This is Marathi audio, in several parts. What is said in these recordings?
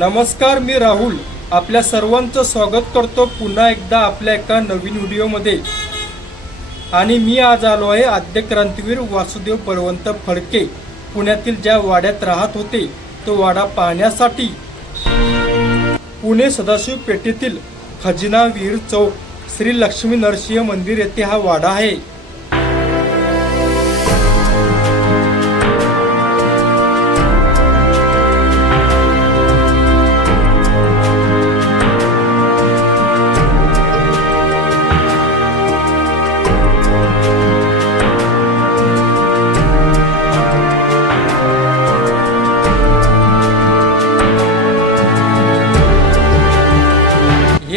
नमस्कार मी राहुल. आपल्या सर्वांचं स्वागत करतो पुन्हा एकदा आपल्या एका नवीन व्हिडिओमध्ये. आणि मी आज आलो आहे आद्य क्रांतीवीर वासुदेव बळवंत फडके पुण्यातील ज्या वाड्यात राहत होते तो वाडा पाहण्यासाठी. पुणे सदाशिव पेठेतील खजिना विहीर चौक श्री लक्ष्मी नरसिंह मंदिर येथे हा वाडा आहे.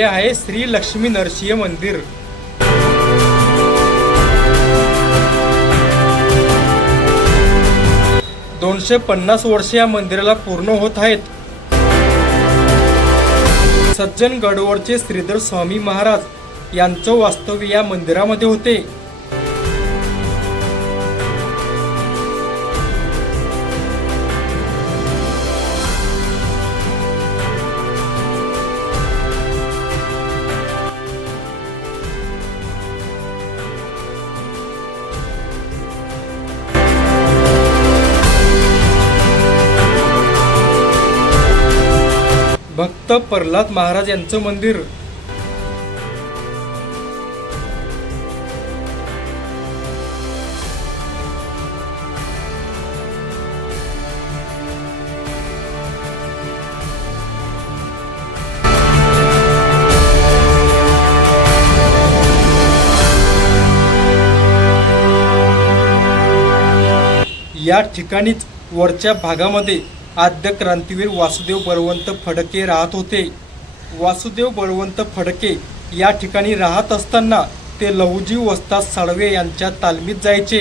हे आहे श्री लक्ष्मी नरसिंह मंदिर. दोनशे पन्नास वर्ष या मंदिराला पूर्ण होत आहेत. सज्जन गडवरचे श्रीधर स्वामी महाराज यांचं वास्तव्य या मंदिरामध्ये होते. भक्त प्रल्हाद महाराज यांचं मंदिर. या ठिकाणीच वरच्या भागामध्ये आद्य क्रांतीवीर वासुदेव बळवंत फडके राहत होते. वासुदेव बळवंत फडके या ठिकाणी राहत असताना ते लहुजी वस्ताद साळवे यांच्या तालमीत जायचे.